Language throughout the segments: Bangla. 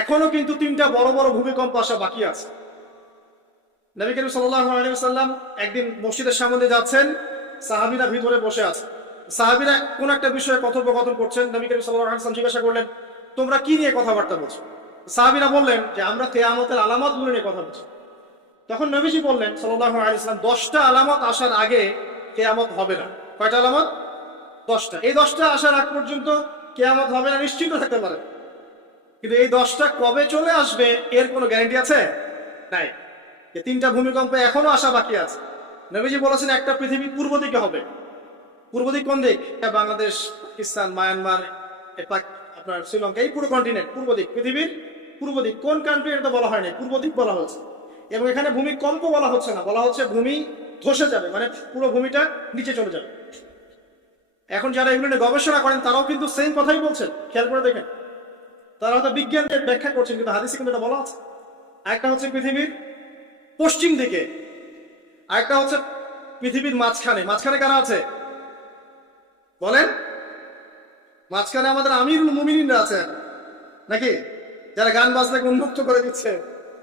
এখনো কিন্তু 3টা বড় বড় ভূমিকম্প আসা বাকি আছে। নবী করিম সাল্লাল্লাহু আলাইহি ওয়াসাল্লাম একদিন মসজিদের সামনে যাচ্ছেন, সাহাবীরা ভিতরে বসে আছে। সাহাবীরা কোন একটা বিষয়ে কথোপকথন করছেন। নবী করিম সাল্লাল্লাহু আলাইহি ওয়াসাল্লাম জিজ্ঞাসা করলেন, তোমরা কি নিয়ে কথাবার্তা বলছো? সাহাবীরা বললেন যে আমরা কিয়ামতের আলামতগুলো নিয়ে কথা বলছি। তখন নবীজি বললেন সাল্লাল্লাহু আলাইহি ওয়াসাল্লাম, 10টা আলামত আসার আগে কিয়ামত হবে না। কয়টা আলামত? 10টা। এই 10টা আসার আগ পর্যন্ত কিয়ামত হবে না নিশ্চিত থাকতে পারে, কিন্তু এই 10টা কবে চলে আসবে এর কোনো গ্যারান্টি আছে? নাই। এই 3টা ভূমিকম্প এখনো আসা বাকি আছে। নবীজি বলেছেন একটা পৃথিবীর পূর্ব দিকে হবে। পূর্ব দিক কোন দিক? বাংলাদেশ, পাকিস্তান, মায়ানমার, আপনার শ্রীলঙ্কা, এই পুরো কন্টিনেন্ট পূর্ব দিক, পৃথিবীর পূর্ব দিক। কোন কান্ট্রি এটা বলা হয়নি, পূর্ব দিক বলা হচ্ছে। এবং এখানে ভূমিকম্প বলা হচ্ছে না, বলা হচ্ছে ভূমি ধসে যাবে, মানে পুরো ভূমিটা নিচে চলে যাবে। এখন যারা এগুলো নিয়ে গবেষণা করেন তারাও কিন্তু সেম কথাই বলছেন, খেয়াল করে দেখেন। তারা হয়তো বিজ্ঞানকে ব্যাখ্যা করছেন, কিন্তু হাদিসে কিন্তু এটা বলা আছে। একটা হচ্ছে পৃথিবীর পশ্চিম দিকে, আরেকটা হচ্ছে পৃথিবীর মাঝখানে। মাঝখানে কারা আছে বলেন? মাঝখানে আমাদের আমিরুল মুমিনিনরা আছে নাকি, যারা গান বাজনাকে উন্মুক্ত করে দিচ্ছে,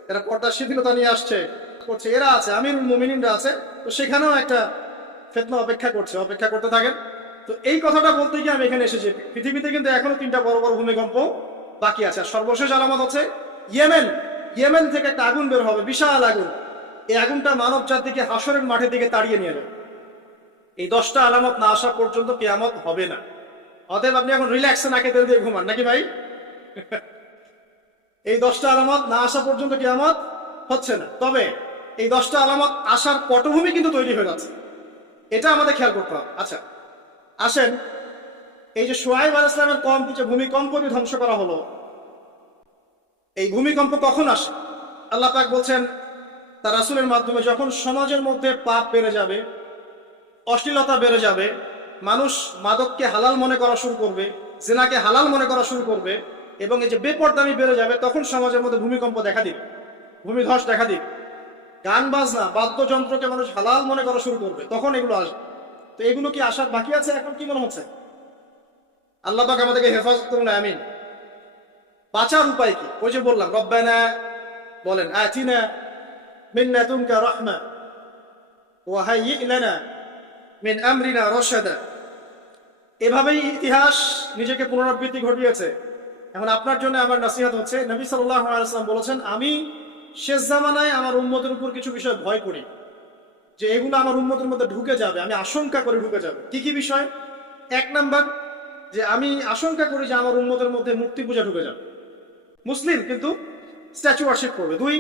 যারা পর্দার শিথিলতা নিয়ে আসছে করছে, এরা আছে, আমিরুল মুমিনিনরা আছে। তো সেখানেও একটা ফিতনা অপেক্ষা করছে, অপেক্ষা করতে থাকেন। তো এই কথাটা বলতে গিয়ে আমি এখানে এসেছি। পৃথিবীতে কিন্তু এখনো 3টা বড় বড় ভূমিকম্প বাকি আছে। আর সর্বশেষ আলামত হচ্ছে ইয়েমেন। ইয়েমেন থেকে একটা আগুন বের হবে, বিশাল আগুন। এই আগুনটা মানব জাতিকে হাসরের মাঠের দিকে তাড়িয়ে নিয়ে যাবে। এই 10টা আলামত না আসা পর্যন্ত কিয়ামত হবে না। অতএব আপনি এখন রিল্যাক্সে নাকে তেল দিয়ে ঘুমান নাকি ভাই? এই 10টা আলামত না আসা পর্যন্ত কিয়ামত হচ্ছে না। তবে এই 10টা আলামত আসার পটভূমি কিন্তু তৈরি হয়ে যাচ্ছে, এটা আমাদের খেয়াল করতে হবে। আচ্ছা আসেন, এই যে শুআয়ব আলাইহিস সালামের কওমকে যে ভূমিকম্প দিয়ে ধ্বংস করা হলো, এই ভূমিকম্প কখন আসে? আল্লাহ পাক বলছেন তার রাসূলের মাধ্যমে, যখন সমাজের মধ্যে পাপ বেড়ে যাবে, অশ্লীলতা বেড়ে যাবে, মানুষ মাদককে হালাল মনে করা শুরু করবে, জিনাকে হালাল মনে করা শুরু করবে, এবং এই যে বেপরদামি বেড়ে যাবে, তখন সমাজের মধ্যে ভূমিকম্প দেখা দিবে, ভূমিধস দেখা দিবে। গান বাজনা, বাদ্যযন্ত্রকে মানুষ হালাল মনে করা শুরু করবে, তখন এগুলো আসবে। তো এগুলো কি আসার বাকি আছে? এখন কি মনে হচ্ছে? আল্লাহ পাক আমাদেরকে হেফাজত করুন, আমিন। বাঁচার উপায় কি? ওই যে বললাম, রব্বানা বলেন, আতিনা মিন লাদুনকা রাহমা ওয়া হাইয়্ লানা মিন আমরিনা রশাদা। এভাবেই ইতিহাস নিজেকে পুনরাবৃত্তি ঘটিয়েছে। এখন আপনার জন্য আমার নসিহত হচ্ছে, নবী সাল্লাল্লাহু আলাইহি ওয়াসাল্লাম বলেছেন, আমি শেষ জামানায় আমার উম্মতের উপর কিছু বিষয় ভয় করি, যে এগুলো আমার উম্মতের মধ্যে ঢুকে যাবে, আমি আশঙ্কা করে ঢুকে যাবে। কি কি বিষয়? 1 নাম্বার, যে আমি আশঙ্কা করি যে আমার উম্মতের মধ্যে মূর্তি পূজা ঢুকে যাবে, মুসলিম কিন্তু স্ট্যাচু ওয়ার্শিপ করবে। 2,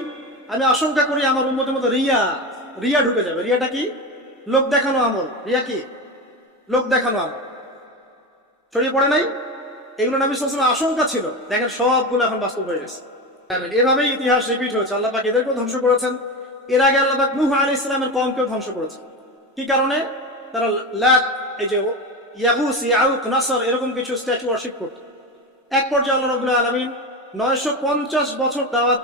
আমি আশঙ্কা করি আমার উম্মতের মধ্যে রিয়া ঢুকে যাবে। রিয়াটা কি? লোক দেখানো আমল। রিয়া কি? লোক দেখানো আমল। ছড়িয়ে পড়ে নাই? এগুলো নবী সাল্লাল্লাহু আলাইহি ওয়াসাল্লামের আশঙ্কা ছিল, দেখেন সবগুলো এখন বাস্তব হয়ে গেছে। এভাবেই ইতিহাস রিপিট হয়েছে। আল্লাহ পাক এদেরকেও ধ্বংস করেছেন। এর আগে আল্লাহ পাক নূহ আলাইহিস সালামের কওমকেও ধ্বংস করেছেন। কি কারণে? তারা লাত, এই যে ইয়াগুস, ইয়াউক, নাসর, এরকম কিছু স্ট্যাচু ওয়ার্শিপ করত। এক পর্যায়ে আল্লাহ রাব্বুল আলামিন 950 বছর দাওয়াত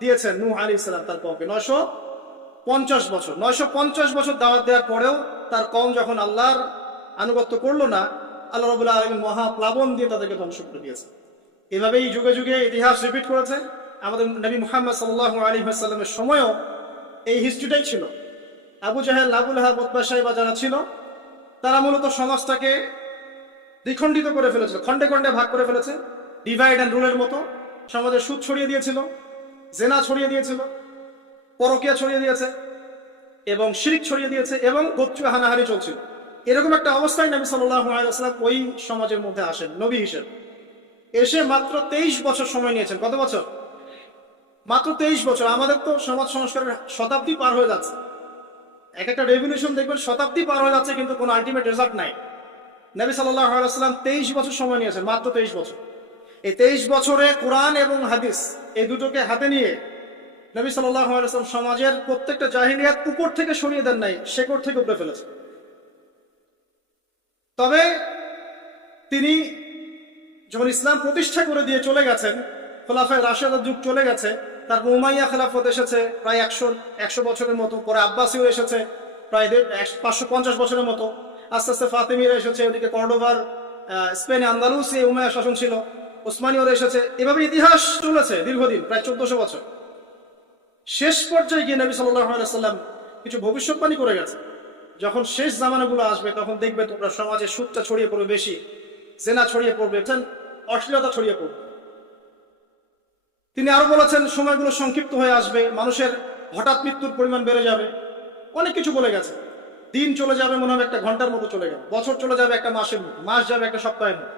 দিয়েছেন নূহ আলাইহিস সালাম তার কওমকে। 950 বছর দাওয়াত দেওয়ার পরেও তার কওম যখন আল্লাহর আনুগত্য করলো না, আল্লাহ রাব্বুল আলামিন মহা প্লাবন দিয়ে তাদেরকে ধ্বংস করে দিয়েছে। এভাবেই যুগে যুগে ইতিহাস রিপিট করেছে। আমাদের নবী মুহাম্মদ সাল্লাল্লাহু আলাইহি ওয়াসাল্লামের সময়ও এই হিস্ট্রিটাই ছিল। আবু জাহেল, আবু লাহাব, উতবা, শাইবা যারা ছিল, তারা মূলত সমাজটাকে দ্বিখণ্ডিত করে ফেলেছিল, খণ্ডে খণ্ডে ভাগ করে ফেলেছে। ডিভাইড অ্যান্ড রুলের মতো সমাজে সুদ ছড়িয়ে দিয়েছিল, জেনা ছড়িয়ে দিয়েছিল, পরকীয়া ছড়িয়ে দিয়েছে, এবং শিরক ছড়িয়ে দিয়েছে, এবং গোত্রীয় হানাহানি চলছিল। এরকম একটা অবস্থায় নবী সাল্লাল্লাহু আলাইহি ওয়াসাল্লাম ওই সমাজের মধ্যে আসেন নবী হিসেবে। এসে মাত্র 23 বছর সময় নিয়েছেন। কত বছর? মাত্র 23 বছর। আমাদের তো সমাজ সংস্কারের শতাব্দী পার হয়ে যাচ্ছে, এক একটা রেভলিউশন দেখবেন শতাব্দী পার হয়ে যাচ্ছে, কিন্তু কোনো আলটিমেট রেজাল্ট নাই। নবী সাল্লাল্লাহু আলাইহি ওয়াসাল্লাম 23 বছর সময় নিয়েছেন, মাত্র 23 বছর। এই 23 বছরে কোরআন এবং হাদিস এই দুটোকে হাতে নিয়ে নবী সাল্লাল্লাহু আলাইহি ওয়াসাল্লাম সমাজের প্রত্যেকটা জাহিলিয়াত উপর থেকে সরিয়ে দেন নাই, শেকড় থেকে উপড়ে ফেলেছেন। তবে তিনি যখন ইসলাম প্রতিষ্ঠা করে দিয়ে চলে গেছেন, খোলাফায়ে রাশিদার যুগ চলে গেছে, তারপর উমাইয়া খেলাফত এসেছে প্রায় 100 বছরের মতো, পরে আব্বাসীয় এসেছে প্রায় 550 বছরের মতো, আস্তে আস্তে ফাতেমিরা এসেছে, ওদিকে কর্ডোভার, স্পেনে আন্দালুসে উমাইয়া শাসন ছিল, ওসমানীয়রা এসেছে, এভাবে ইতিহাস চলেছে দীর্ঘদিন, প্রায় 1400 বছর। শেষ পর্যায়ে গিয়ে নবী সাল্লাল্লাহু আলাইহি সাল্লাম কিছু ভবিষ্যৎবাণী করে গেছে, যখন শেষ জামানাগুলো আসবে তখন দেখবে তোমরা সমাজে সুদটা ছড়িয়ে পড়বে বেশি, জেনা ছড়িয়ে পড়বে, অশ্লীলতা ছড়িয়ে পড়বে। তিনি আরো বলেছেন সময়গুলো সংক্ষিপ্ত হয়ে আসবে, মানুষের হঠাৎ মৃত্যুর পরিমাণ বেড়ে যাবে, অনেক কিছু বলে গেছে। দিন চলে যাবে মনে হবে একটা ঘন্টার মতো চলে গেল, বছর চলে যাবে একটা মাসের মতো, মাস যাবে একটা সপ্তাহের মতো।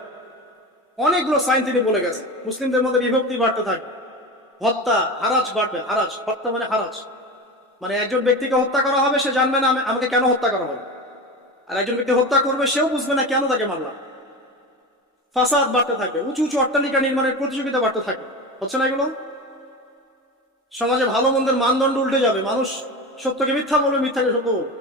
অনেকগুলো সাইন তিনি বলে গেছে। মুসলিমদের মধ্যে বিভক্তি বাড়তে থাকবে, হত্যা হারাজ বাড়বে। হারাজ, হত্যা মানে হারাজ, মানে একজন ব্যক্তিকে হত্যা করা হবে, সে জানবে না আমাকে কেন হত্যা করা হবে, আর একজন ব্যক্তি হত্যা করবে, সেও বুঝবে না কেন তাকে মারলাম। ফাসাদ বাড়তে থাকবে, উঁচু উঁচু অট্টালিকা নির্মাণের প্রতিযোগিতা বাড়তে থাকবে। হচ্ছে না এগুলো? সমাজে ভালো মন্দের মানদণ্ড উল্টে যাবে, মানুষ সত্যকে মিথ্যা বলবে, মিথ্যাকে সত্য বলবে,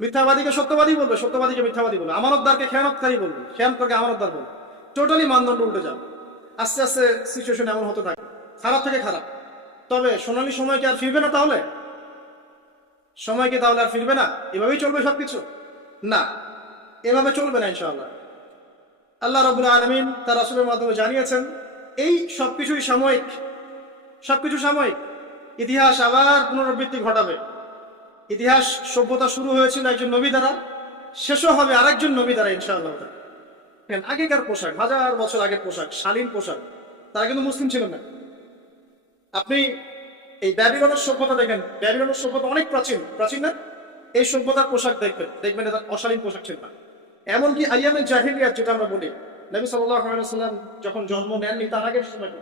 মিথ্যাবাদীকে সত্যবাদী বলবে, সত্যবাদীকে মিথ্যাবাদী বলবে, আমানতদারকে খেয়ানতকারী বলবে, খেয়ানতকারকে আমানতদার বলবে। টোটালি মানদণ্ড উল্টে যাবে। আস্তে আস্তে সিচুয়েশন এমন হতে থাকে, খারাপ থেকে খারাপ। তবে সোনালী সময় কি আর ফিরবে না? তাহলে সময় কি তাহলে আর ফিরবে না? এভাবেই চলবে সবকিছু? না, এভাবে চলবে না ইনশাআল্লাহ। আল্লাহ রাব্বুল আলামিন তার রাসূলের মাধ্যমে জানিয়েছেন এই সবকিছুই সাময়িক, সবকিছু সাময়িক। ইতিহাস আবার পুনরাবৃত্তি ঘটাবে। ইতিহাস সভ্যতা শুরু হয়েছিল একজন নবী দ্বারা, শেষও হবে আরেকজন নবী দ্বারা ইনশাআল্লাহ। আগেকার পোশাক, 1000 বছর আগের পোশাক, শালীন পোশাক, তারা কিন্তু মুসলিম ছিলেন না। আপনি এই ব্যাবিলনের সভ্যতা দেখেন, ব্যাবিলনের সভ্যতা অনেক প্রাচীন, প্রাচীন না? এই সভ্যতার পোশাক দেখবেন এটা অশালীন পোশাক ছিল না। এমনকি আইয়ামে জাহিলিয়াত যেটা আমরা বলি, নবী সাল্লাল্লাহু আলাইহি ওয়াসাল্লাম যখন জন্ম নেননি তার আগের সময়,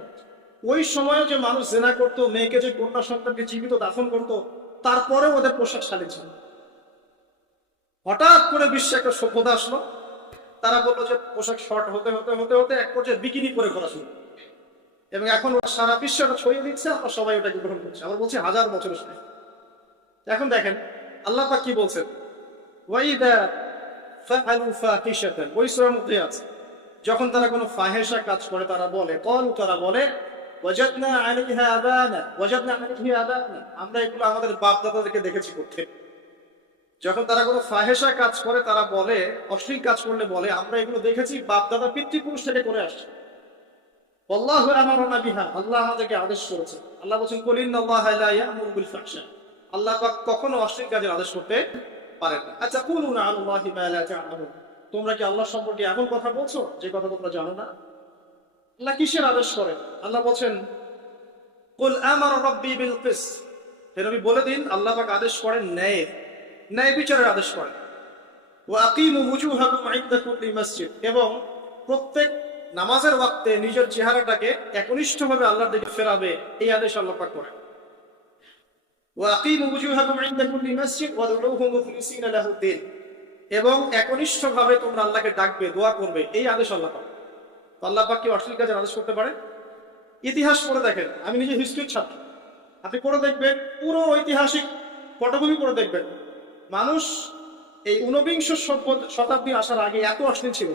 ওই সময়ও যে মানুষ জেনা করতো, মেয়েকে যে কন্যা সন্তানকে জীবিত দাফন করতো, তারপরেও ওদের পোশাক শালীন ছিল। হঠাৎ করে বিশ্বে একটা সভ্যতা আসলো, তারা বললো যে পোশাক শর্ট হতে হতে হতে হতে এক পর্যায়ে বিকিনি পরে ঘোরা শুরু, এবং এখন সারা বিশ্ব এটা ছড়িয়ে দিচ্ছে, আমরা সবাই ওটাকে গ্রহণ করছি। আবার বলছি 1000 বছরের সাথে। এখন দেখেন আল্লাহ পাক কি বলছেন, ওয়াইদা ফাআলু ফাহিশাতান, ওই সূরার মধ্যে আছে, যখন তারা কোনো ফাহেসা কাজ করে তারা বলে, তারা বলে ওয়াজাদনা আলাইহা আবানা, ওয়াজাদনা আলাইহা আবানা, আমরা এগুলো আমাদের বাপ দাদাদেরকে দেখেছি করতে। যখন তারা কোনো ফাহেসা কাজ করে তারা বলে, অশ্লীল কাজ করলে বলে আমরা এগুলো দেখেছি বাপ দাদা পিতৃপুরুষ থেকে করে আসছে। আল্লাহু আমারনা বিহা, আল্লাহ আমাদেরকে আদেশ করেছে। আল্লাহ বলেন কুল ইন্নাল্লাহা লা ইয়া'মুরু বিল ফাহশা, আল্লাহ পাক কখনো অশ্লীল কাজের আদেশ করতে পারেন না। আচ্ছা, কুলুনা আলাল্লাহি মা লা তা'লামুন, তোমরা কি আল্লাহ সম্পর্কে এমন কথা বলছো যে কথা তোমরা জানো না? আল্লাহ কিসের আদেশ করেন? আল্লাহ বলেন কুল আমারা রাব্বি বিল কিসত, হে নবী বলে দিন আল্লাহ পাক আদেশ করেন ন্যায়, ন্যায় বিচারের আদেশ করেন। ওয়া আকিমু ওয়ুজুহাকুম ইনদা কুল্লি মসজিদ, এবং প্রত্যেক নামাজের ওয়াক্তে নিজের চেহারাটাকে একনিষ্ঠভাবে আল্লাহর দিকে ফেরাবে, এই আদেশ আল্লাহ পাক করেন। ওয়া আকিমু ওয়ুজুহাকুম ইনদা কুল্লি মসজিদ ওয়াদউহু মুখলিসিনা লাহুদ্দিন, এবং একনিষ্ঠভাবে তোমরা আল্লাহকে ডাকবে, দোয়া করবে, এই আদেশ আল্লাহ পাক। আল্লাহ পাক কি অশ্লীল কাজের আদেশ করতে পারে? ইতিহাস পড়ে দেখেন, আমি নিজে হিস্ট্রির ছাত্র, আপনি পড়ে দেখবেন, পুরো ঐতিহাসিক পটভূমি পড়ে দেখবেন, মানুষ এই ঊনবিংশ শতাব্দী আসার আগে এত অশ্লীল ছিল।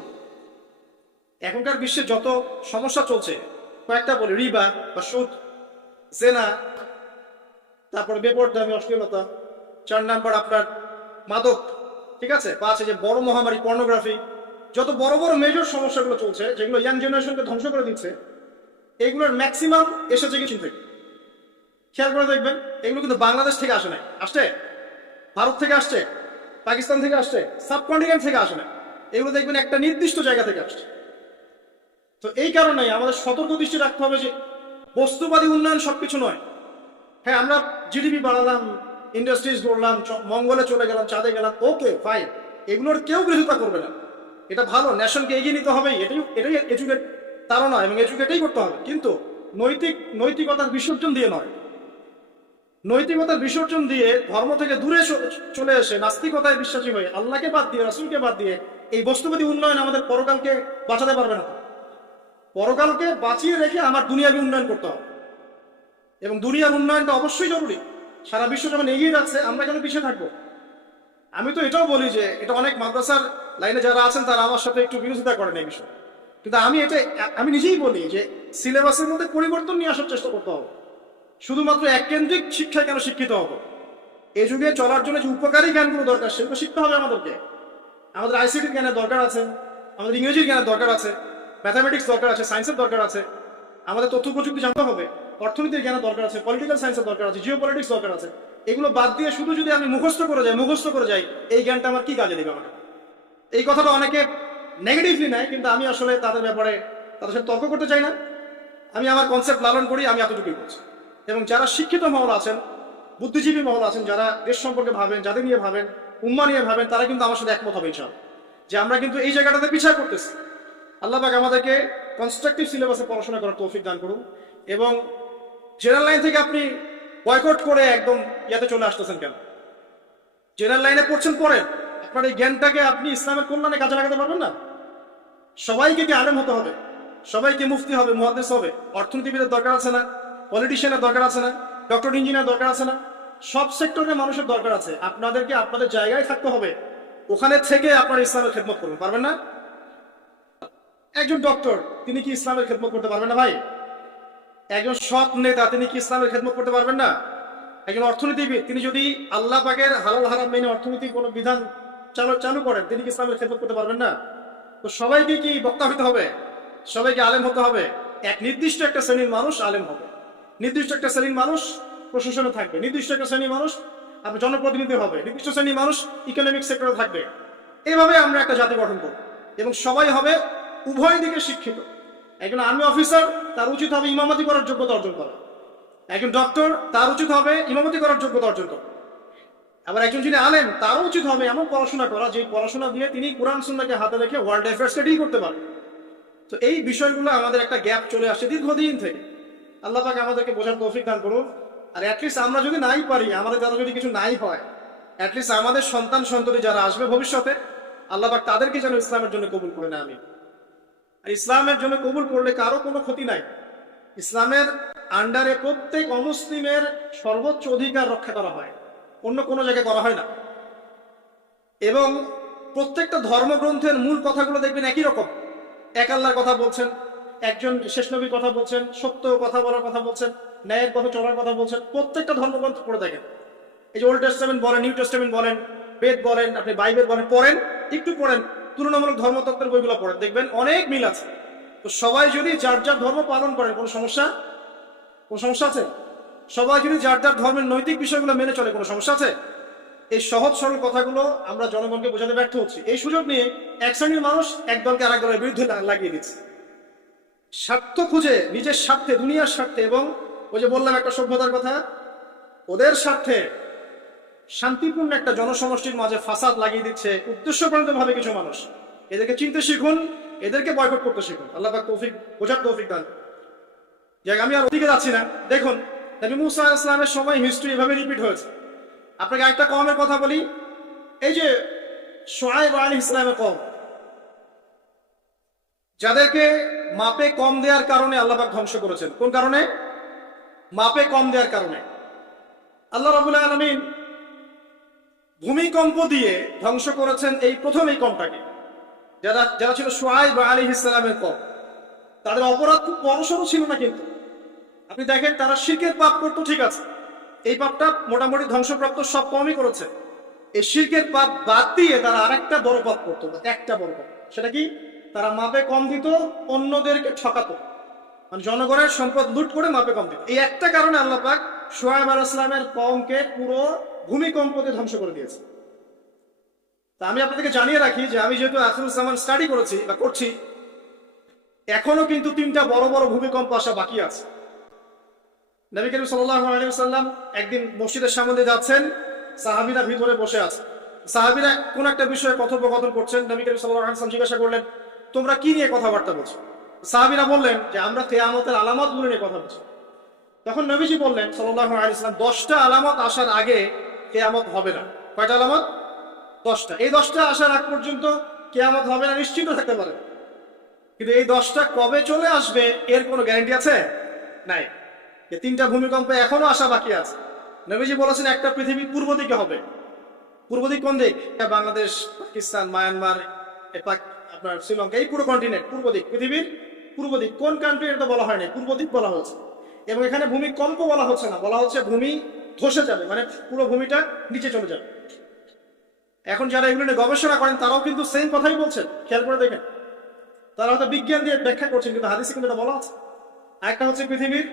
এখনকার বিশ্বে যত সমস্যা চলছে, কয়েকটা বলি, রিবা বা সুদ, জেনা, তারপরে বেপরদামি অশ্লীলতা, 4 নাম্বার আপনার মাদক, ঠিক আছে, 5 যে বড় মহামারী পর্নোগ্রাফি, যত বড় বড় মেজর সমস্যাগুলো চলছে যেগুলো ইয়াং জেনারেশনকে ধ্বংস করে দিচ্ছে, এগুলোর ম্যাক্সিমাম এসেছে কি চীন থেকে। খেয়াল করে দেখবেন, এগুলো কিন্তু বাংলাদেশ থেকে আসে নাই, আসছে ভারত থেকে আসছে, পাকিস্তান থেকে আসছে, সাবকন্টিনেন্ট থেকে আসে না, এগুলো দেখবেন একটা নির্দিষ্ট জায়গা থেকে আসছে। তো এই কারণে আমাদের সতর্ক দৃষ্টি রাখতে হবে যে বস্তুবাদী উন্নয়ন সবকিছু নয়। হ্যাঁ, আমরা জিডিপি বাড়ালাম, ইন্ডাস্ট্রিজ গড়লাম, মঙ্গলে চলে গেলাম, চাঁদে গেলাম, ওকে ফাইন, এগুলোর কেউ বিরোধিতা করবে না, এটা ভালো, ন্যাশনকে এগিয়ে নিতে হবে, এটাই এডুকেট, তারও নয়, এবং এডুকেটেই করতে হবে, কিন্তু নৈতিকতার বিসর্জন দিয়ে নয়। নৈতিকতার বিসর্জন দিয়ে ধর্ম থেকে দূরে চলে এসে নাস্তিকতায় বিশ্বাসী হয়ে আল্লাহকে বাদ দিয়ে, রাসূলকে বাদ দিয়ে এই বস্তুবাদী উন্নয়ন আমাদের পরকালকে বাঁচাতে পারবে না। পরকালকে বাঁচিয়ে রেখে আমার দুনিয়াকে উন্নয়ন করতে হবে, এবং দুনিয়ার উন্নয়নটা অবশ্যই জরুরি। সারা বিশ্ব যখন এগিয়ে যাচ্ছে, আমরা কেন পিছিয়ে থাকবো? আমি তো এটাও বলি যে এটা অনেক মাদ্রাসার লাইনে যারা আছেন তারা আমার সাথে একটু বিরোধিতা করেন এই বিষয়ে, কিন্তু আমি নিজেই বলি যে সিলেবাসের মধ্যে পরিবর্তন নিয়ে আসার চেষ্টা করতে হবে। শুধুমাত্র এককেন্দ্রিক শিক্ষায় কেন শিক্ষিত হবো? এই যুগে চলার জন্য যে উপকারী জ্ঞানগুলো দরকার সেগুলো শিখতে হবে আমাদেরকে। আমাদের আইসিটির জ্ঞানের দরকার আছে, আমাদের ইংরেজির জ্ঞানের দরকার আছে, ম্যাথামেটিক্স দরকার আছে, সায়েন্সের দরকার আছে, আমাদের তথ্য প্রযুক্তি জানতে হবে, অর্থনীতির জ্ঞানের দরকার আছে, পলিটিক্যাল সায়েন্সের দরকার আছে, জিও পলিটিক্স দরকার আছে। এগুলো বাদ দিয়ে শুধু যদি আমি মুখস্থ করে যাই, এই জ্ঞানটা আমার কি কাজে দেবে আমাকে? এই কথাটা অনেকে নেগেটিভলি নেয়, কিন্তু আমি আসলে তাদের ব্যাপারে তাদের সাথে তর্ক করতে চাই না। আমি আমার কনসেপ্ট লালন করি, আমি এতটুকুই বলছি। এবং যারা শিক্ষিত মহল আছেন, বুদ্ধিজীবী মহল আছেন, যারা দেশ সম্পর্কে ভাবেন, যাদের নিয়ে ভাবেন, উম্মা নিয়ে ভাবেন, তারা কিন্তু আমার সাথে একমত হবে ইনশাআল্লাহ যে আমরা কিন্তু এই জায়গাটাতে পিছায় পড়তেছি। আল্লাহ পাক আমাদেরকে কনস্ট্রাকটিভ সিলেবাসে পড়াশোনা করার তৌফিক দান করুন। এবং জেনারেল লাইন থেকে আপনি বয়কট করে একদম ইয়াতে চলে আসতেছেন কেন? জেনারেল লাইনে পড়ছেন, পড়েন, আপনার এই জ্ঞানটাকে আপনি ইসলামের কল্যাণে কাজে লাগাতে পারবেন না? সবাইকে কি আলেম হতে হবে? সবাইকে মুফতি হবে, মুহাদ্দিস হবে? অর্থনীতিবিদের দরকার আছে না? পলিটিশিয়ানের দরকার আছে না? ডক্টর ইঞ্জিনিয়ার দরকার আছে না? সব সেক্টরের মানুষের দরকার আছে। আপনাদেরকে আপনাদের জায়গায় থাকতে হবে, ওখানে থেকে আপনার ইসলামের খেদমত করবেন, পারবেন না? একজন ডক্টর, তিনি কি ইসলামের খেদমত করতে পারবেন না ভাই? একজন সৎ নেতা, তিনি কি ইসলামের খেদমত করতে পারবেন না? একজন অর্থনীতিবিদ, তিনি যদি আল্লাহ পাকের হালাল হারাম মেনে অর্থনীতির কোনো বিধান চালু করেন, তিনি কি ইসলামের খেদমত করতে পারবেন না? তো সবাইকে কি বক্তা হতে হবে? সবাইকে আলেম হতে হবে? এক নির্দিষ্ট একটা শ্রেণীর মানুষ আলেম হবে, নির্দিষ্ট একটা শ্রেণীর মানুষ প্রশাসনে থাকবে, নির্দিষ্ট একটা শ্রেণীর মানুষ আপনার জনপ্রতিনিধি হবে, নির্দিষ্ট শ্রেণীর মানুষ ইকোনমিক সেক্টরে থাকবে। এইভাবে আমরা একটা জাতি গঠন করব এবং সবাই হবে উভয় দিকে শিক্ষিত। একজন আর্মি অফিসার, তার উচিত হবে ইমামতি করার যোগ্যতা অর্জন করা। একজন ডক্টর, তার উচিত হবে ইমামতি করার যোগ্যতা অর্জন করা। আবার একজন যিনি আলেম, তারও উচিত হবে এমন পড়াশোনা করা যে পড়াশোনা দিয়ে তিনি কোরআন সুন্নাহকে হাতে রেখে ওয়ার্ল্ড অ্যাফেয়ার্সকে ডিল করতে পারেন। তো এই বিষয়গুলো আমাদের একটা গ্যাপ চলে আসছে দীর্ঘদিন থেকে। আল্লাহ পাক আমাদেরকে বোঝার তৌফিক দান করুন। আর অ্যাটলিস্ট আমরা যদি নাই পারি, আমাদের দ্বারা যদি কিছু নাই হয়, অ্যাটলিস্ট আমাদের সন্তান সন্ততি যারা আসবে ভবিষ্যতে, আল্লাহ পাক তাদেরকে যেন ইসলামের জন্য কবুল করে নেয়। আমি আর ইসলামের জন্য কবুল করলে কারো কোনো ক্ষতি নাই। ইসলামের আন্ডারে প্রত্যেক অমুসলিমের সর্বোচ্চ অধিকার রক্ষা করা হয়, অন্য কোনো জায়গায় করা হয় না। এবং প্রত্যেকটা ধর্মগ্রন্থের মূল কথাগুলো দেখবেন একই রকম। এক আল্লাহর কথা বলছেন, একজন শেষ নবীর কথা বলছেন, সত্য কথা বলার কথা বলছেন, ন্যায়ের পথে চলার কথা বলছেন। প্রত্যেকটা ধর্মগ্রন্থ পড়ে দেখেন, এই যে ওল্ড টেস্টামেন্ট বলেন, নিউ টেস্টামেন্ট বলেন, বেদ বলেন, আপনি বাইবেল বলেন, পড়েন, একটু পড়েন, তুলনামূলক ধর্মতত্ত্বের বইগুলো পড়েন, দেখবেন অনেক মিল আছে। তো সবাই যদি যার যার ধর্ম পালন করেন, কোনো সমস্যা আছে? সবাই যদি যার যার ধর্মের নৈতিক বিষয়গুলো মেনে চলে, কোনো সমস্যা আছে? এই সহজ সরল কথাগুলো আমরা জনগণকে বোঝাতে ব্যর্থ হচ্ছি। এই সুযোগ নিয়ে এক শ্রেণীর মানুষ এক দলকে আরেক দলের বিরুদ্ধে লাগিয়ে দিচ্ছে, স্বার্থ খুঁজে, নিজের স্বার্থে, দুনিয়ার স্বার্থে। এবং ওই যে বললাম একটা সভ্যতার কথা, ওদের স্বার্থে শান্তিপূর্ণ একটা জনসমষ্টির মাঝে ফাসাদ লাগিয়ে দিচ্ছে উদ্দেশ্যপ্রণীত ভাবে কিছু মানুষ। এদেরকে চিনতে শিখুন, এদেরকে বয়কট করতে শিখুন। আল্লাহ পাক তৌফিক, বোঝার তৌফিক দান। যাক, আমি আর ওদিকে যাচ্ছি না। দেখুন, নবী মুসা আলাইহিস সালামের সময় হিস্ট্রি এভাবে রিপিট হয়েছে। আপনাকে একটা কওমের কথা বলি, এই যে শুআয়ব আলাইহিস সালামের কওম, যাদেরকে মাপে কম দেওয়ার কারণে আল্লাহ পাক ধ্বংস করেছেন। কোন কারণে? মাপে কম দেওয়ার কারণে। আল্লাহ রাব্বুল আলামিন ভূমিকম্প দিয়ে ধ্বংস করেছেন এই প্রথম এই কওমটাকে, যারা ছিল শুআয়ব আলাইহিস সালামের কওম। তাদের অপরাধ খুব বড়সড় ছিল না, কিন্তু আপনি দেখেন তারা শিরকের পাপ করতো, ঠিক আছে, এই পাপটা মোটামুটি ধ্বংসপ্রাপ্ত সব কমই করেছে। এই শিরকের পাপ বাদ দিয়ে তারা আরেকটা বড় পাপ করতো, একটা বড় পাপ। সেটা কি? তারা মাপে কম দিত, অন্যদেরকে ঠকাতো, মানে জনগণের সম্পদ লুট করে মাপে কম দিত। এই একটা কারণে আল্লাহ পাক শুআয়ব আলাইহিস সালামের কওমকে পুরো ভূমিকম্পতে ধ্বংস করে দিয়েছে। তা আমি আপনাদেরকে জানিয়ে রাখি যে আমি যেহেতু আখিরুজ জামান স্টাডি করেছি বা করছি, এখনো কিন্তু 3টা বড় বড় ভূমিকম্প আসা বাকি আছে। নবী করিম সাল্লাল্লাহু আলাইহি ওয়াসাল্লাম একদিন মসজিদের সামনে যাচ্ছেন, সাহাবীরা ভিতরে বসে আছে। সাহাবীরা কোন একটা বিষয়ে কথোপকথন করছেন। নবী করিম সাল্লাল্লাহু আলাইহি ওয়াসাল্লাম জিজ্ঞাসা করলেন, তোমরা কি নিয়ে কথাবার্তা বলছো? সাহাবীরা বললেন যে আমরা কিয়ামতের আলামতগুলো নিয়ে কথা বলছি। তখন নবীজি বললেন সাল্লাল্লাহু আলাইহি ওয়াসাল্লাম, 10টা আলামত আসার আগে কিয়ামত হবে না। কয়টা আলামত? 10টা। এই 10টা আসার আগ পর্যন্ত কিয়ামত হবে না নিশ্চিত থাকতে পারে, কিন্তু এই 10টা কবে চলে আসবে এর কোনো গ্যারান্টি আছে? নাই। এই 3টা ভূমিকম্প এখনো আসা বাকি আছে। নবীজি বলেছেন একটা পৃথিবী পূর্ব দিকে হবে। পূর্ব দিক কোন দিক? বাংলাদেশ, পাকিস্তান, মায়ানমার, আপনার শ্রীলঙ্কা, এই পুরো কন্টিনেন্ট পূর্ব দিক, পৃথিবীর পূর্ব দিক। কোন কান্ট্রি এটা বলা হয়নি, পূর্ব দিক বলা হচ্ছে। এবং এখানে ভূমিকম্প বলা হচ্ছে না, বলা হচ্ছে ভূমি ধসে যাবে, মানে পুরো ভূমিটা নিচে চলে যাবে। এখন যারা এগুলো নিয়ে গবেষণা করেন তারাও কিন্তু সেম কথাই বলছেন, খেয়াল করে দেখেন। তারা হয়তো বিজ্ঞান দিয়ে ব্যাখ্যা করছেন, কিন্তু হাদিসে কিন্তু এটা বলা আছে। একটা হচ্ছে পৃথিবীর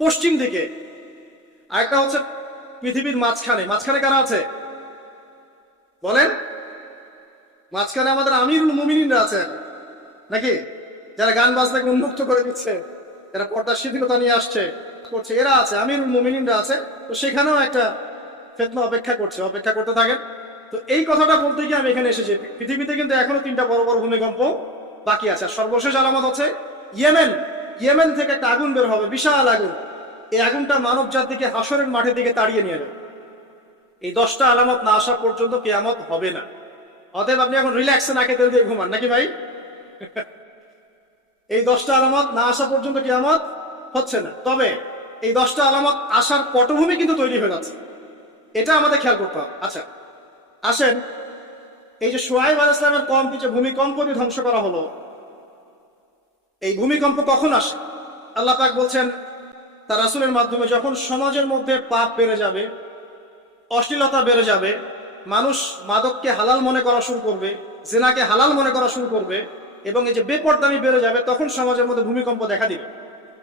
পশ্চিম দিকে, আরেকটা হচ্ছে পৃথিবীর মাঝখানে। মাঝখানে কারা আছে বলেন? মাঝখানে আমাদের আমিরুল মুমিনিনরা আছে নাকি, যারা গান বাজনাকে উন্মুক্ত করে দিচ্ছে, যারা পর্দার শিথিলতা নিয়ে আসছে করছে, এরা আছে, আমিরুল মুমিনিনরা আছে। তো সেখানেও একটা ফিতনা অপেক্ষা করছে, অপেক্ষা করতে থাকেন। তো এই কথাটা বলতে গিয়ে আমি এখানে এসেছি, পৃথিবীতে কিন্তু এখনো 3টা বড় বড় ভূমিকম্প বাকি আছে। আর সর্বশেষ আলামত হচ্ছে ইয়েমেন থেকে একটা আগুন বের হবে, বিশাল আগুন। এই আগুনটা মানব জাতিকে হাসরের মাঠের দিকে তাড়িয়ে নিয়ে যাবে। এই 10টা আলামত না আসা পর্যন্ত কিয়ামত হবে না। অতএব আপনি এখন রিল্যাক্সে নাকে তেল দিয়ে ঘুমান নাকি ভাই? এই 10টা আলামত না আসা পর্যন্ত কিয়ামত হচ্ছে না। তবে এই 10টা আলামত আসার পটভূমি কিন্তু তৈরি হয়ে যাচ্ছে, এটা আমাদের খেয়াল করতে হবে। আচ্ছা আসেন, এই যে শুআয়ব আলাইহিস সালামের কওমকে যে ভূমিকম্প দিয়ে ধ্বংস করা হলো, এই ভূমিকম্প কখন আসে? আল্লাহ পাক বলছেন তার রাসূলের মাধ্যমে, যখন সমাজের মধ্যে পাপ বেড়ে যাবে, অশ্লীলতা বেড়ে যাবে, মানুষ মাদককে হালাল মনে করা শুরু করবে, জিনাকে হালাল মনে করা শুরু করবে, এবং এই যে বেপরদামি বেড়ে যাবে, তখন সমাজের মধ্যে ভূমিকম্প দেখা দিবে,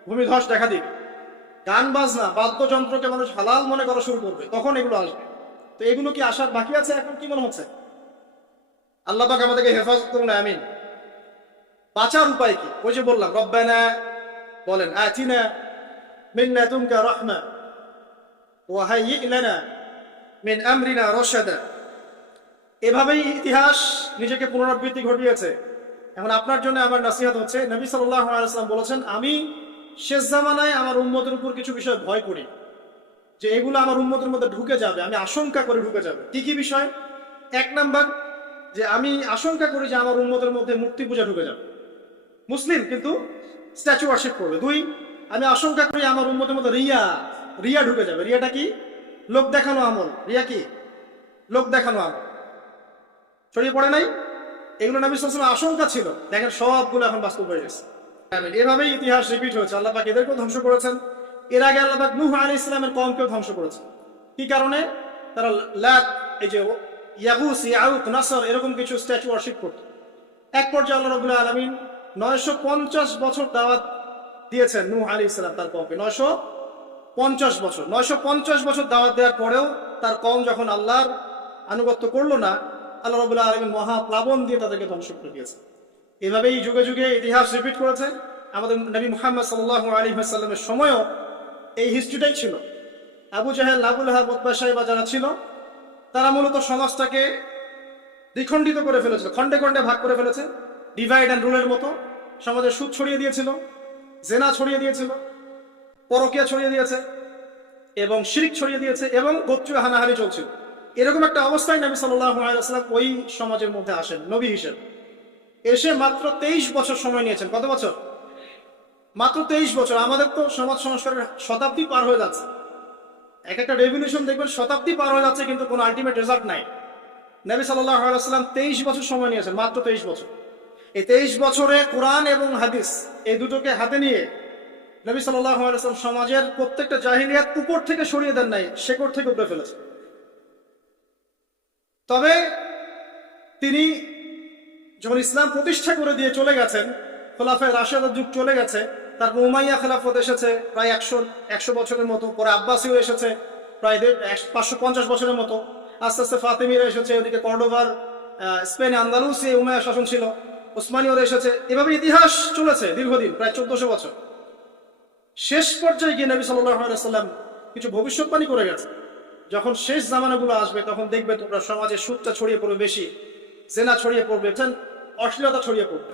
ভূমিধস দেখা দিবে। গান বাজনা বাদ্যযন্ত্রকে মানুষ হালাল মনে করা শুরু করবে, তখন এগুলো আসবে। তো এগুলো কি আসার বাকি আছে? এখন কি মনে হচ্ছে? আল্লাহ পাক আমাদেরকে হেফাজত করুন, আমিন। বাঁচার উপায় কি? ওই যে বললাম, রব্বানা বলেন, আতিনা মিন লাদুনকা রাহমা ওয়া হাইয়্ লানা মিন আমরিনা রাশাদা। এভাবেই ইতিহাস নিজেকে পুনরাবৃত্তি ঘটিয়েছে। এখন আপনার জন্য আমার নসিহত হচ্ছে, নবী সাল্লাল্লাহু আলাইহি ওয়াসাল্লাম বলেছেন, আমি শেষ জামানায় আমার উম্মতের উপর কিছু বিষয় ভয় করি, যে এগুলো আমার উম্মতের মধ্যে ঢুকে যাবে, আমি আশঙ্কা করে ঢুকে যাবে। কি কি বিষয়? 1 নাম্বার, যে আমি আশঙ্কা করি যে আমার উম্মতের মধ্যে মূর্তি পূজা ঢুকে যাবে, মুসলিম কিন্তু স্ট্যাচু ওয়ার্শিপ করবে। 2, আমি আশঙ্কা করি আমার উম্মতের মধ্যে রিয়া ঢুকে যাবে। রিয়াটা কি? লোক দেখানো আমল। রিয়া কি? লোক দেখানো আমল। ছড়িয়ে পড়ে নাই? এগুলো নবী সাল্লাল্লাহু আলাইহি ওয়াসাল্লামের আশঙ্কা ছিল, দেখেন সবগুলো এখন বাস্তব হয়ে গেছে। এভাবেই ইতিহাস রিপিট হয়েছে। আল্লাহ পাক এদেরকেও ধ্বংস করেছেন। এর আগে আল্লাহ পাক নূহ আলাইহিস সালামের কওমকেও ধ্বংস করেছেন। কি কারণে? তারা লাত, এই যে ইয়াগুস, ইয়াউক, নাসর, এরকম কিছু স্ট্যাচু ওয়ার্শিপ করত। এক পর্যায়ে আল্লাহ রাব্বুল আলামিন 950 বছর দাওয়াত দিয়েছেন নূহ আলাইহিস সালাম তার কওমকে। 950 বছর দাওয়াত দেওয়ার পরেও তার কওম যখন আল্লাহর আনুগত্য করলো না, আল্লাহ রাব্বুল আলামিন মহাপ্লাবন দিয়ে তাদেরকে ধ্বংস করে দিয়েছে। এভাবেই যুগে যুগে ইতিহাস রিপিট করেছে। আমাদের নবী মুহাম্মদ সাল্লাল্লাহু আলাইহি ওয়াসাল্লামের সময়ও এই হিস্ট্রিটাই ছিল। আবু জাহেল, আবু লাহাব, উতবা, শাইবা যারা ছিল, তারা মূলত সমাজটাকে দ্বিখণ্ডিত করে ফেলেছিল, খণ্ডে খণ্ডে ভাগ করে ফেলেছে, ডিভাইড অ্যান্ড রুলের মতো। সমাজে সুদ ছড়িয়ে দিয়েছিল, জেনা ছড়িয়ে দিয়েছিল, পরকিয়া ছড়িয়ে দিয়েছে, এবং শিরক ছড়িয়ে দিয়েছে, এবং গোত্রীয় হানাহানি চলছিল। এরকম একটা অবস্থায় নবী সাল্লাল্লাহু আলাইহি ওয়াসাল্লাম ওই সমাজের মধ্যে আসেন নবী হিসেবে। এসে মাত্র 23 বছর সময় নিয়েছেন। কত বছর? মাত্র 23 বছর। আমাদের তো সমাজ সংস্কারের শতাব্দী পার হয়ে যাচ্ছে। এক একটা রেভলিউশন দেখবেন শতাব্দী পার হয়ে যাচ্ছে, কিন্তু কোনো আলটিমেট রেজাল্ট নাই। নবী সাল্লাল্লাহু আলাইহি ওয়াসাল্লাম 23 বছর সময় নিয়েছেন, মাত্র 23 বছর। এই 23 বছরে কোরআন এবং হাদিস এই দুটোকে হাতে নিয়ে নবী সাল্লাল্লাহু আলাইহি ওয়াসাল্লাম সমাজের প্রত্যেকটা জাহিলিয়াত উপর থেকে সরিয়ে দেন নাই, শেকড় থেকে উপরে ফেলেছে। তবে তিনি যখন ইসলাম প্রতিষ্ঠা করে দিয়ে চলে গেছেন, খোলাফায়ে রাশিদার যুগ চলে গেছে, তারপর উমাইয়া খেলাফত এসেছে প্রায় 100 বছরের মতো, পরে আব্বাসীয় এসেছে প্রায় 550 বছরের মতো, আস্তে আস্তে ফাতেমিরা এসেছে, ওদিকে কর্ডোভার, স্পেনে আন্দালুসিয়া উমাইয়া শাসন ছিল, ওসমানীয়রা এসেছে। এভাবে ইতিহাস চলেছে দীর্ঘদিন, প্রায় 1400 বছর। শেষ পর্যায়ে গিয়ে নবী সাল্লাল্লাহু আলাইহি ওয়াসাল্লাম কিছু ভবিষ্যৎবাণী করে গেছে, যখন শেষ জামানাগুলো আসবে তখন দেখবে তোমরা সমাজে সুদটা ছড়িয়ে পড়বে বেশি, জেনা ছড়িয়ে পড়বে, অশ্লীলতা ছড়িয়ে পড়বে।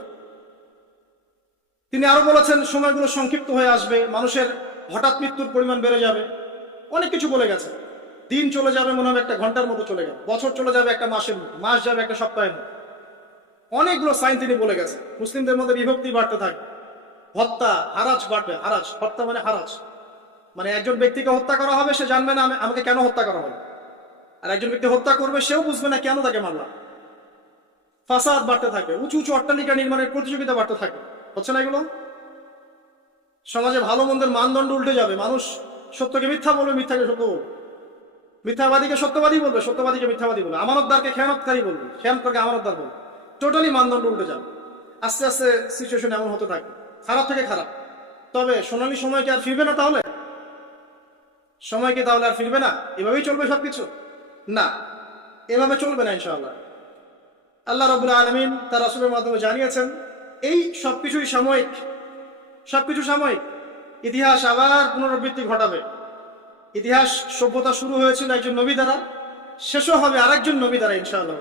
তিনি আরো বলেছেন সময়গুলো সংক্ষিপ্ত হয়ে আসবে, মানুষের হঠাৎ মৃত্যুর পরিমাণ বেড়ে যাবে, অনেক কিছু বলে গেছে। দিন চলে যাবে মনে হবে একটা ঘন্টার মতো চলে যাবে, বছর চলে যাবে একটা মাসের মতো, মাস যাবে একটা সপ্তাহের মতো। অনেকগুলো সাইন তিনি বলে গেছে। মুসলিমদের মধ্যে বিভক্তি বাড়তে থাকবে, হত্যা, হারাজ বাড়বে। হারাজ, হত্যা মানে হারাজ, মানে একজন ব্যক্তিকে হত্যা করা হবে, সে জানবে না আমাকে কেন হত্যা করা হবে, আর একজন ব্যক্তি হত্যা করবে, সেও বুঝবে না কেন তাকে মারলাম। ফাসাদ বাড়তে থাকবে, উঁচু উঁচু অট্টালিকা নির্মাণের প্রতিযোগিতা বাড়তে থাকবে। হচ্ছে না এগুলো? সমাজে ভালো মন্দের মানদণ্ড উল্টে যাবে, মানুষ সত্যকে মিথ্যা বলবে, মিথ্যাকে সত্য বলবে, মিথ্যাবাদীকে সত্যবাদী বলবে, সত্যবাদীকে মিথ্যাবাদী বলবে, আমানতদারকে খেয়ানতকারী বলবে, খেয়ানতকারকে আমানতদার বলবে। টোটালি মানদণ্ড উল্টে যাবে। আস্তে আস্তে সিচুয়েশন এমন হতে থাকে, খারাপ থেকে খারাপ। তবে সোনালী সময় কি আর ফিরবে না? তাহলে সময় কি তাহলে আর ফিরবে না? এভাবেই চলবে সবকিছু? না, এভাবে চলবে না ইনশাআল্লাহ। আল্লাহ রাব্বুল আলামিন তার রাসূলের মাধ্যমে জানিয়েছেন এই সবকিছুই সাময়িক, সবকিছু সাময়িক। ইতিহাস আবার পুনরাবৃত্তি ঘটাবে। ইতিহাস সভ্যতা শুরু হয়েছিল একজন নবী দ্বারা, শেষও হবে আরেকজন নবী দ্বারা ইনশাআল্লাহ।